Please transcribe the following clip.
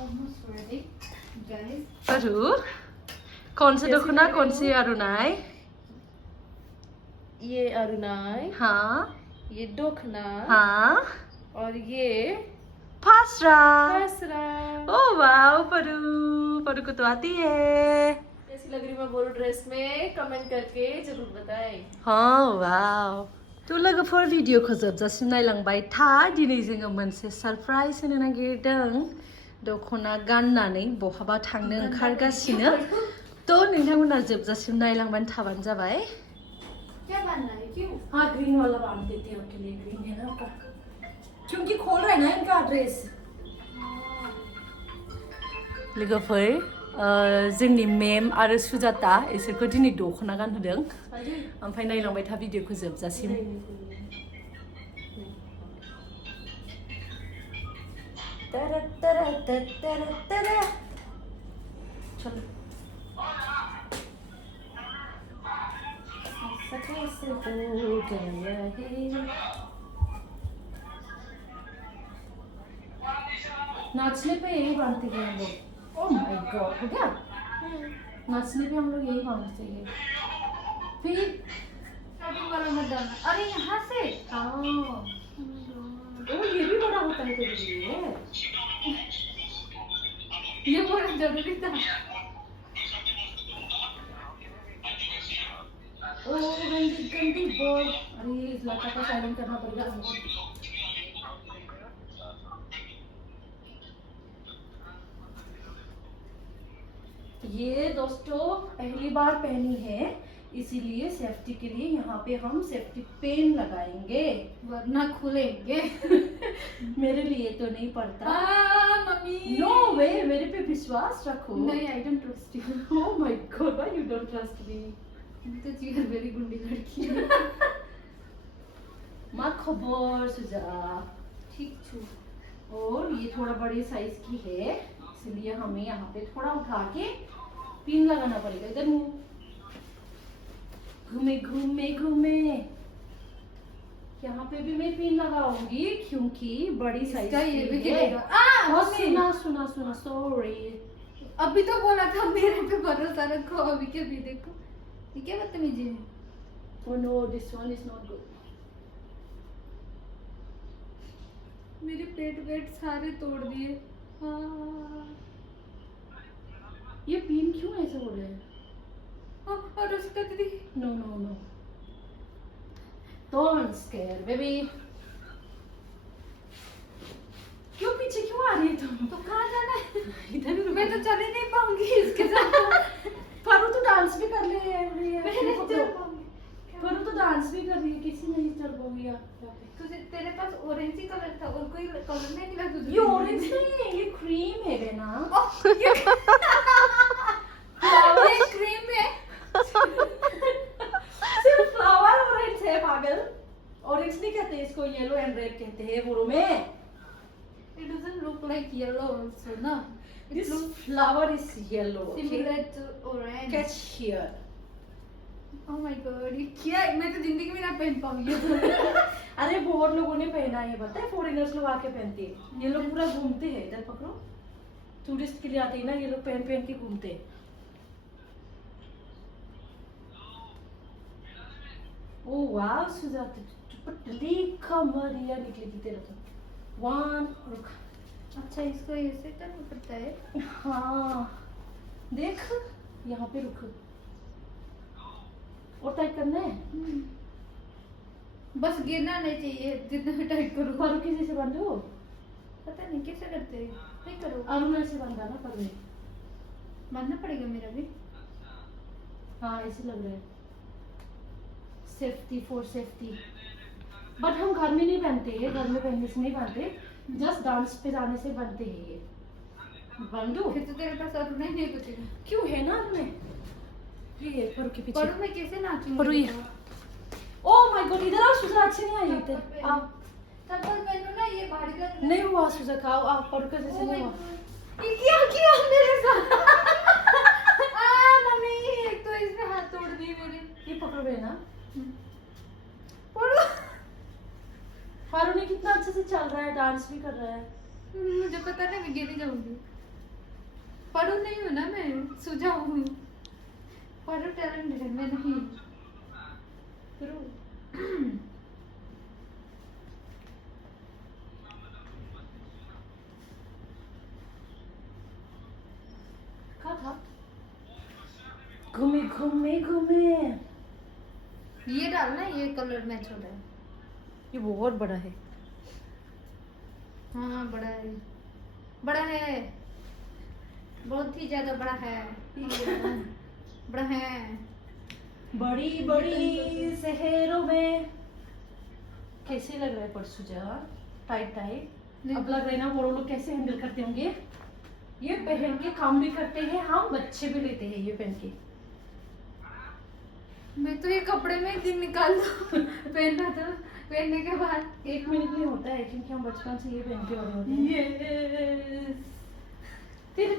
almost ready, guys. परू कौन से दुखना कौन से अरुणाई ये अरुणाई, हाँ ये दोखना, हाँ और ये फासरा फासरा। ओ वाओ परू परू को तो आती है कैसी लग रही मैं बोलो ड्रेस में, कमेंट करके जरूर बताएं। हाँ वाओ तो लोगोफोर भिडिअखौ जोबजासिम नायलांबाय था दिनै जोङो मोनसे सरप्राइज होनो नागिरदों दख'ना गाननानै बहाबा थांनो ओंखारगासिनो तो नोंथांमोना जोबजासिम नायलांबानो थाबानो जाबाय क्या बनना है क्यों? हाँ ग्रीन वाला बांध देते हैं आपके लिए ग्रीन है ना आपका क्योंकि खोल रहा है ना इनका ड्रेस लोगोफोर जोंनि मेम आरो सुजाता इसोरखौ दिनै दख'ना गानहोदों ओमफ्राय नायलांबाय था भिडिअखौ जोबजासिम तारा तारा तारा तारा चलो ऐसा कैसे हो गया है नाचने पे यही बांधते हैं हम लोग ओह माय गॉड हो गया नाचने पे हम लोग यही बांधते हैं फिर अभी वाला मत डालना। अरे यहाँ से हाँ ओ ये भी बड़ा होता है तेरे लिए ये बहुत जरूरी था। ओ गंदी गंदी बॉल अरे इस लड़का का साइलेंट करना पड़ेगा हमको ये दोस्तों पहली बार पहनी है इसीलिए सेफ्टी के लिए यहाँ पे हम सेफ्टी पेन लगाएंगे वरना खुलेंगे। मेरे लिए तो नहीं पड़ता मम्मी नो वे मेरे पे विश्वास रखो नहीं I don't trust you. Oh my God why you don't trust me तो जीवन मेरी गुंडी लड़की है। माँ खबर सुजा ठीक छू और ये थोड़ा बड़े साइज की है इसलिए हमें यहाँ पे थोड़ा उठा के पिन लगाना पड़ेगा इधर मुंह घूमे घूमे घूमे यहाँ पे भी मैं पिन लगाऊंगी क्योंकि बड़ी साइज इसका ये भी की है गिरेगा। और सुना सुना सुना सॉरी अभी तो बोला था मेरे पे भरोसा रखो अभी के भी देखो ये क्या बदतमीजी है। oh no this one is not good मेरे पेट वेट सारे तोड़ दिए। हाँ। ये पिन क्यों ऐसे हो रहे हैं और उसका दीदी no no no don't scare baby क्यों पीछे क्यों आ रही है तुम तो कहाँ जाना है? इधर मैं तो चल ही नहीं पाऊंगी इसके साथ। परू तो डांस भी कर रही है मैं नहीं चल पाऊंगी। परू तो डांस भी कर रही है किसी नहीं चल पाऊंगी यहाँ तुझे तेरे पास ऑरेंज ही कलर था और कोई कलर नहीं मिला तुझे। ये ऑरेंज नहीं है ये क्रीम है बेना ये क्रीम है। सिर्फ फ्लावर ऑरेंज है पागल ऑरेंज नहीं कहते इसको येलो एंड रेड कहते हैं बोरो में It doesn't look like yellow also, no? It this looks flower is yellow similar to orange. catch here Oh my god, ये क्या है? मैं तो जिंदगी में ना पहन पाऊंगी। अरे बहुत लोगों ने पहना है पता है फॉरेनर्स लोग आके पहनते हैं ये लोग पूरा घूमते हैं इधर पकड़ो टूरिस्ट के लिए आते हैं ना ये लोग पहन पहन के घूमते हैं ओ वाह सुजाता पतली कमरिया निकलेगी तेरा तो वन रुक अच्छा इसको ऐसे करना पड़ता है। हाँ देख यहाँ पे रुक और टाइट करना है बस गिरना नहीं चाहिए जितना भी टाइट करो। परू किसी से बांधो पता नहीं कैसे करते हैं। नहीं करो अरुणा से बांधा ना परू ने बांधना पड़ेगा मेरा भी। हाँ ऐसे लग रहा है सेफ्टी फॉर सेफ्टी बट हम घर में नहीं पहनते हैं घर में पहनने से नहीं बांधते जस्ट डांस पे जाने से बनते हैं ये बांधो फिर तो तेरे पास और नहीं बचेगा। क्यों है ना में ये परू के पीछे परू मैं कैसे नाचूंगी? परू ये ओह माय गॉड इधर आओ सुजा अच्छे नहीं आई इधर आओ चप्पल पहनो ना ये भारी लग नहीं हुआ सुजा का आओ परू के जैसे नहीं हुआ ये क्या किया मेरे साथ? मम्मी एक तो इसने हाथ तोड़ दिए मेरे। ये पकड़ो बे ना परू पारू ने कितना अच्छे से चल रहा है डांस भी कर रहा है मुझे पता नहीं मैं गिर जाऊंगी। पढ़ू नहीं हूँ ना मैं, सुझाव हूँ। पढ़ू टैलेंट है मैं नहीं। कहाँ था? घूमे घूमे घूमे। ये डालना, ये कलर मैच हो रहा है। ये बहुत बड़ा है। हाँ बड़ा है, बड़ा है, बहुत ही ज्यादा बड़ा है। बड़ा है। बड़ी बड़ी शहरों में कैसे लग रहा है परसों जा? Tight tight. अब लग रहा है ना वो लोग कैसे हैंडल करते होंगे। ये पहन के काम भी करते हैं, हम बच्चे भी लेते हैं ये पहन के। मैं तो ये कपड़े में एक दिन निकाल दो पहनना, तो पहनने के बाद 1 मिनट में होता है क्योंकि हम बचपन से ये पहन के बड़े होते हैं। ये तेरे